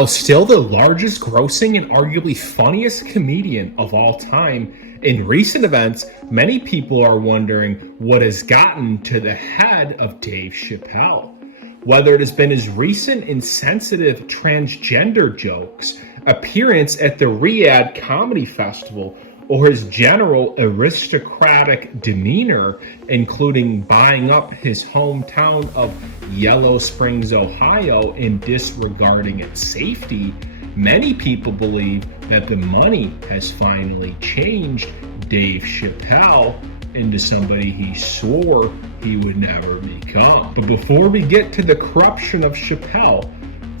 While still the largest grossing and arguably funniest comedian of all time, in recent events, many people are wondering what has gotten to the head of Dave Chappelle. Whether it has been his recent insensitive transgender jokes, appearance at the Riyadh Comedy Festival, or his general aristocratic demeanor, including buying up his hometown of Yellow Springs, Ohio, and disregarding its safety, many people believe that the money has finally changed Dave Chappelle into somebody he swore he would never become. But before we get to the corruption of Chappelle,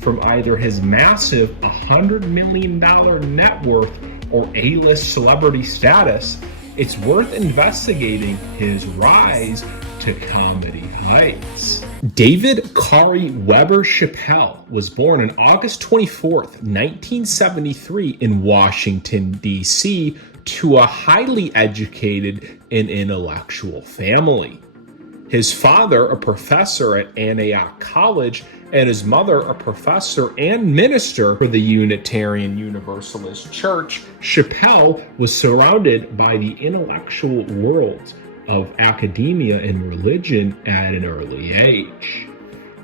from either his massive $100 million net worth or A-list celebrity status, it's worth investigating his rise to comedy heights. David Karl Weber Chappelle was born on August 24th, 1973 in Washington, D.C. to a highly educated and intellectual family. His father, a professor at Antioch College, and his mother, a professor and minister for the Unitarian Universalist Church, Chappelle was surrounded by the intellectual worlds of academia and religion at an early age.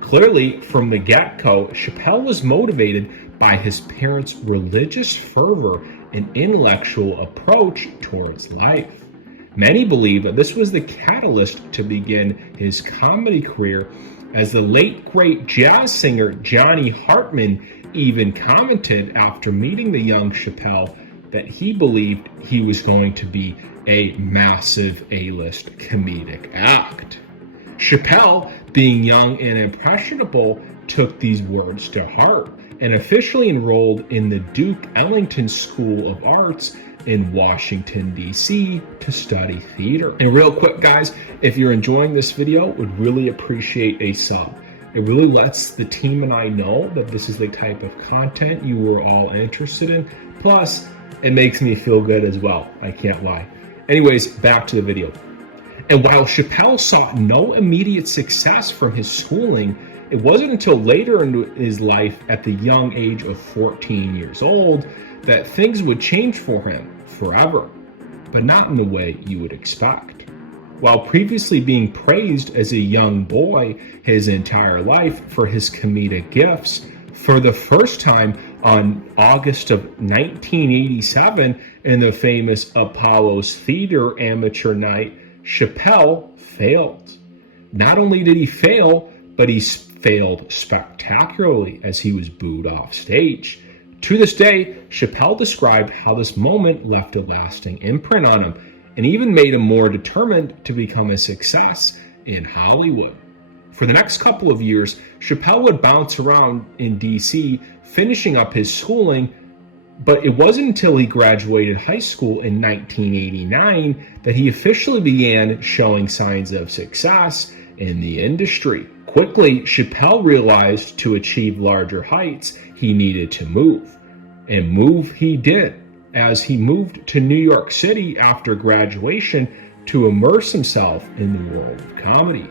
Clearly, from the get-go, Chappelle was motivated by his parents' religious fervor and intellectual approach towards life. Many believe that this was the catalyst to begin his comedy career, as the late great jazz singer Johnny Hartman even commented after meeting the young Chappelle that he believed he was going to be a massive A-list comedic act. Chappelle, being young and impressionable, took these words to heart and officially enrolled in the Duke Ellington School of Arts in Washington, D.C. to study theater. And real quick, guys, if you're enjoying this video, would really appreciate a sub. It really lets the team and I know that this is the type of content you were all interested in. Plus, it makes me feel good as well. I can't lie. Anyways, back to the video. And while Chappelle saw no immediate success from his schooling, it wasn't until later in his life, at the young age of 14 years old, that things would change for him forever, but not in the way you would expect. While previously being praised as a young boy his entire life for his comedic gifts, for the first time on August of 1987 in the famous Apollo's Theater amateur night, Chappelle failed. Not only did he fail, but he failed spectacularly as he was booed off stage. To this day, Chappelle described how this moment left a lasting imprint on him and even made him more determined to become a success in Hollywood. For the next couple of years, Chappelle would bounce around in DC, finishing up his schooling, but it wasn't until he graduated high school in 1989 that he officially began showing signs of success in the industry. Quickly, Chappelle realized to achieve larger heights, he needed to move. And move he did, as he moved to New York City after graduation to immerse himself in the world of comedy.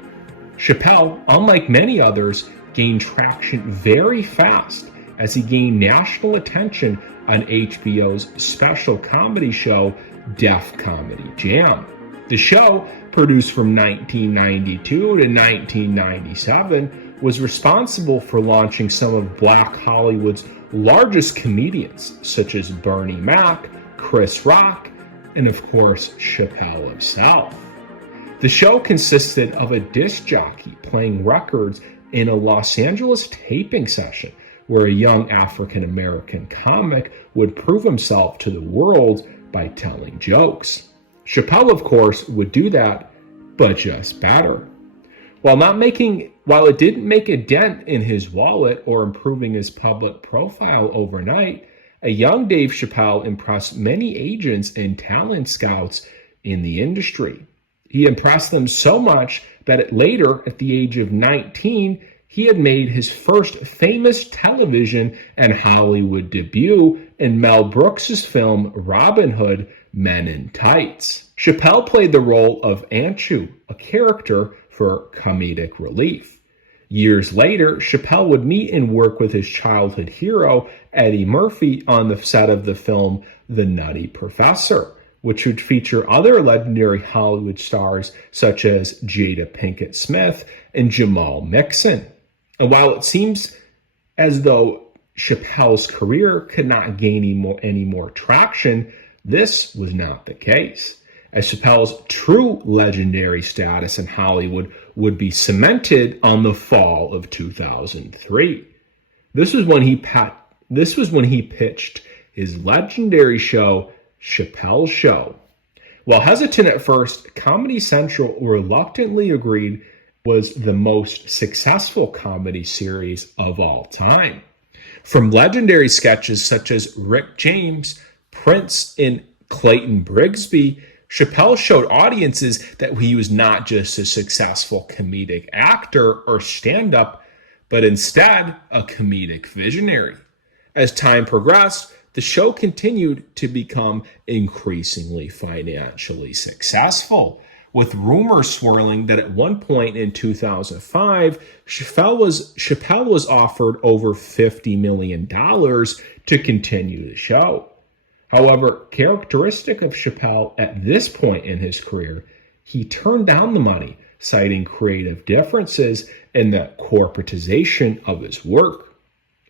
Chappelle, unlike many others, gained traction very fast as he gained national attention on HBO's special comedy show, Def Comedy Jam. The show, produced from 1992 to 1997, was responsible for launching some of Black Hollywood's largest comedians, such as Bernie Mac, Chris Rock, and of course, Chappelle himself. The show consisted of a disc jockey playing records in a Los Angeles taping session, where a young African-American comic would prove himself to the world by telling jokes. Chappelle, of course, would do that, but just better. While it didn't make a dent in his wallet or improving his public profile overnight, a young Dave Chappelle impressed many agents and talent scouts in the industry. He impressed them so much that later, at the age of 19, he had made his first famous television and Hollywood debut in Mel Brooks' film Robin Hood, Men in Tights. Chappelle played the role of Anchu, a character for comedic relief. Years later, Chappelle would meet and work with his childhood hero, Eddie Murphy, on the set of the film The Nutty Professor, which would feature other legendary Hollywood stars such as Jada Pinkett Smith and Jamal Mixon. And while it seems as though Chappelle's career could not gain any more traction, this was not the case, as Chappelle's true legendary status in Hollywood would be cemented on the fall of 2003. This was when he pitched his legendary show, Chappelle's Show. While hesitant at first, Comedy Central reluctantly agreed was the most successful comedy series of all time. From legendary sketches such as Rick James, Prince, and Clayton Bigsby, Chappelle showed audiences that he was not just a successful comedic actor or stand-up, but instead a comedic visionary. As time progressed, the show continued to become increasingly financially successful, with rumors swirling that at one point in 2005, Chappelle was offered over $50 million to continue the show. However, characteristic of Chappelle at this point in his career, he turned down the money, citing creative differences and the corporatization of his work.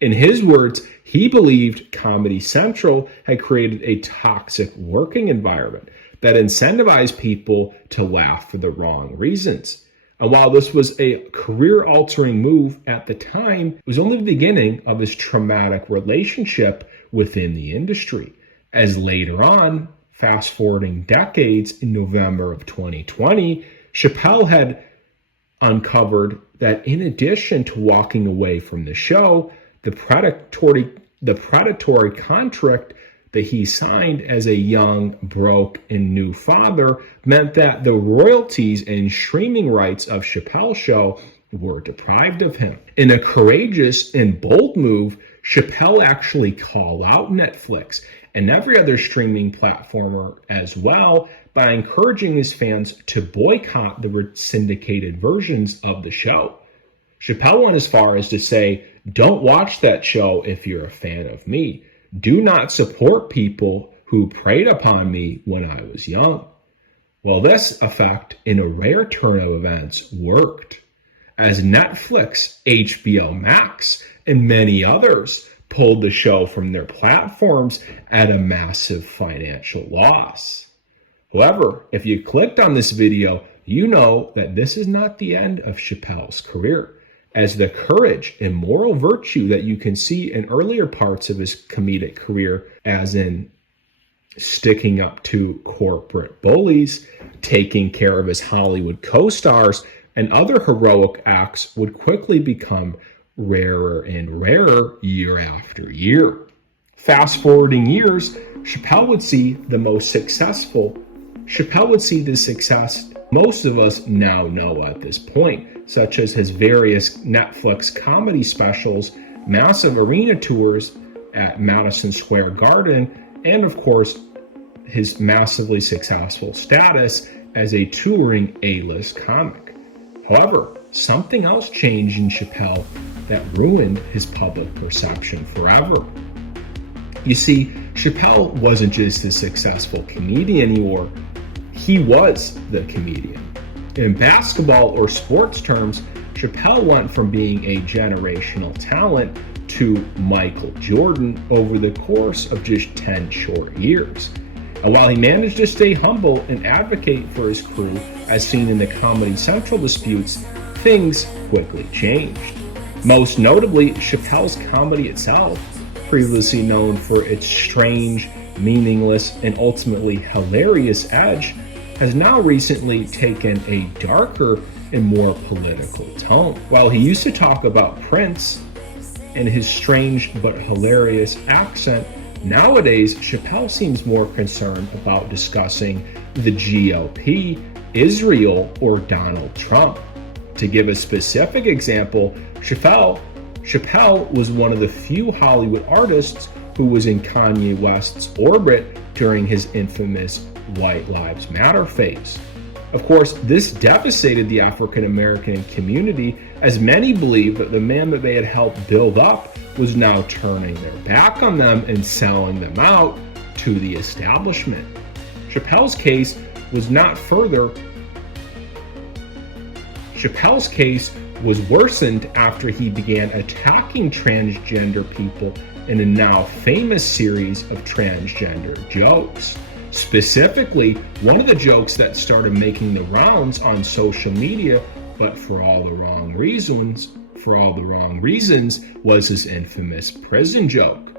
In his words, he believed Comedy Central had created a toxic working environment that incentivized people to laugh for the wrong reasons. And while this was a career-altering move at the time, it was only the beginning of his traumatic relationship within the industry. As later on, fast forwarding decades, in November of 2020, Chappelle had uncovered that in addition to walking away from the show, the predatory contract that he signed as a young, broke, and new father meant that the royalties and streaming rights of Chappelle's Show were deprived of him. In a courageous and bold move, Chappelle actually called out Netflix and every other streaming platformer as well by encouraging his fans to boycott the syndicated versions of the show. Chappelle went as far as to say, "Don't watch that show if you're a fan of me. Do not support people who preyed upon me when I was young." Well, this effect, in a rare turn of events, worked, as Netflix, HBO Max, and many others pulled the show from their platforms at a massive financial loss. However, if you clicked on this video, you know that this is not the end of Chappelle's career, as the courage and moral virtue that you can see in earlier parts of his comedic career, as in sticking up to corporate bullies, taking care of his Hollywood co-stars, and other heroic acts, would quickly become rarer and rarer year after year. Fast forwarding years, Chappelle would see the success most of us now know at this point, such as his various Netflix comedy specials, massive arena tours at Madison Square Garden, and of course, his massively successful status as a touring A-list comic. However, something else changed in Chappelle that ruined his public perception forever. You see, Chappelle wasn't just a successful comedian anymore, he was the comedian. In basketball or sports terms, Chappelle went from being a generational talent to Michael Jordan over the course of just 10 short years. And while he managed to stay humble and advocate for his crew, as seen in the Comedy Central disputes, things quickly changed. Most notably, Chappelle's comedy itself, previously known for its strange, meaningless, and ultimately hilarious edge, has now recently taken a darker and more political tone. While he used to talk about Prince and his strange but hilarious accent, nowadays Chappelle seems more concerned about discussing the GOP, Israel, or Donald Trump. To give a specific example, Chappelle was one of the few Hollywood artists who was in Kanye West's orbit during his infamous White Lives Matter phase. Of course, this devastated the African American community, as many believed that the man that they had helped build up was now turning their back on them and selling them out to the establishment. Chappelle's case was worsened after he began attacking transgender people in a now famous series of transgender jokes. Specifically, one of the jokes that started making the rounds on social media, but for all the wrong reasons, was his infamous prison joke.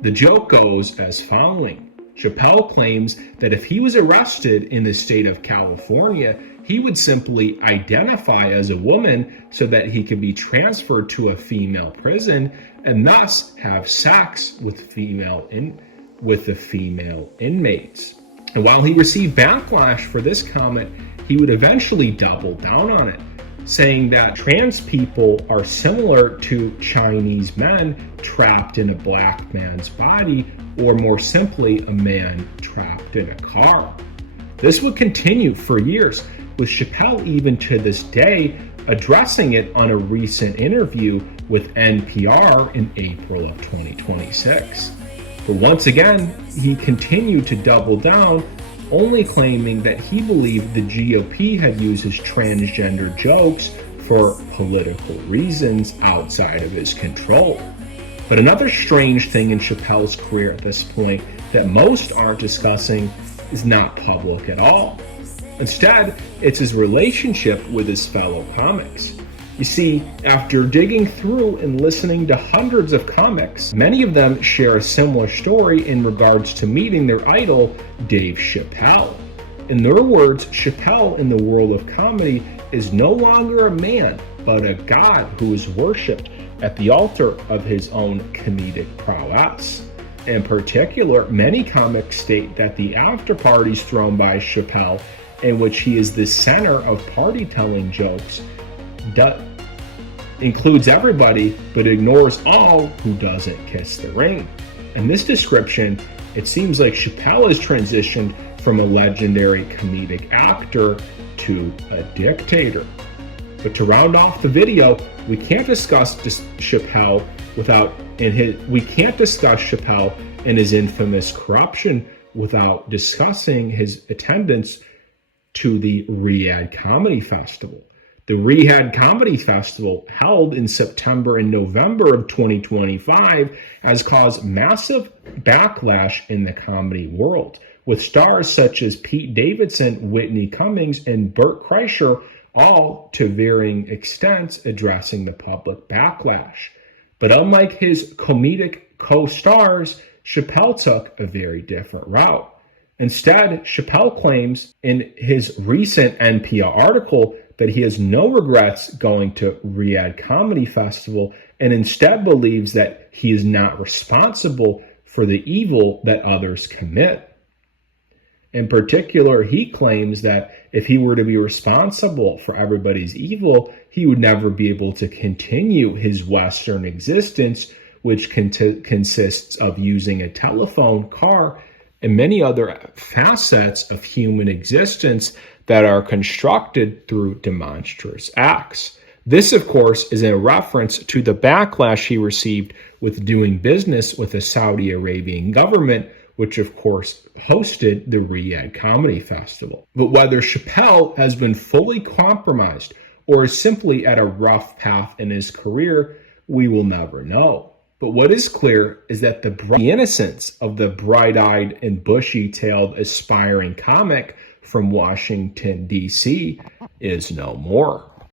The joke goes as following. Chappelle claims that if he was arrested in the state of California, he would simply identify as a woman so that he could be transferred to a female prison and thus have sex with the female inmates. And while he received backlash for this comment, he would eventually double down on it, saying that trans people are similar to Chinese men trapped in a black man's body, or more simply, a man trapped in a car. This would continue for years, with Chappelle even to this day addressing it on a recent interview with NPR in April of 2026. But once again, he continued to double down, only claiming that he believed the GOP had used his transgender jokes for political reasons outside of his control. But another strange thing in Chappelle's career at this point that most aren't discussing is not public at all. Instead, it's his relationship with his fellow comics. You see, after digging through and listening to hundreds of comics, many of them share a similar story in regards to meeting their idol, Dave Chappelle. In their words, Chappelle in the world of comedy is no longer a man, but a god who is worshipped at the altar of his own comedic prowess. In particular, many comics state that the after parties thrown by Chappelle, in which he is the center of party-telling jokes, includes everybody but ignores all who doesn't kiss the ring. In this description, it seems like Chappelle has transitioned from a legendary comedic actor to a dictator. But to round off the video, we can't discuss Chappelle and his infamous corruption without discussing his attendance to the Riyadh Comedy Festival. The Riyadh Comedy Festival, held in September and November of 2025, has caused massive backlash in the comedy world, with stars such as Pete Davidson, Whitney Cummings, and Bert Kreischer all to varying extents addressing the public backlash. But unlike his comedic co-stars, Chappelle took a very different route. Instead, Chappelle claims in his recent NPR article that he has no regrets going to Riyadh Comedy Festival and instead believes that he is not responsible for the evil that others commit. In particular, he claims that if he were to be responsible for everybody's evil, he would never be able to continue his Western existence, which consists of using a telephone, car, and many other facets of human existence that are constructed through demonstrous acts. This, of course, is a reference to the backlash he received with doing business with the Saudi Arabian government, which of course hosted the Riyadh Comedy Festival. But whether Chappelle has been fully compromised or is simply at a rough path in his career, we will never know. But what is clear is that the innocence of the bright-eyed and bushy-tailed aspiring comic from Washington, D.C. is no more.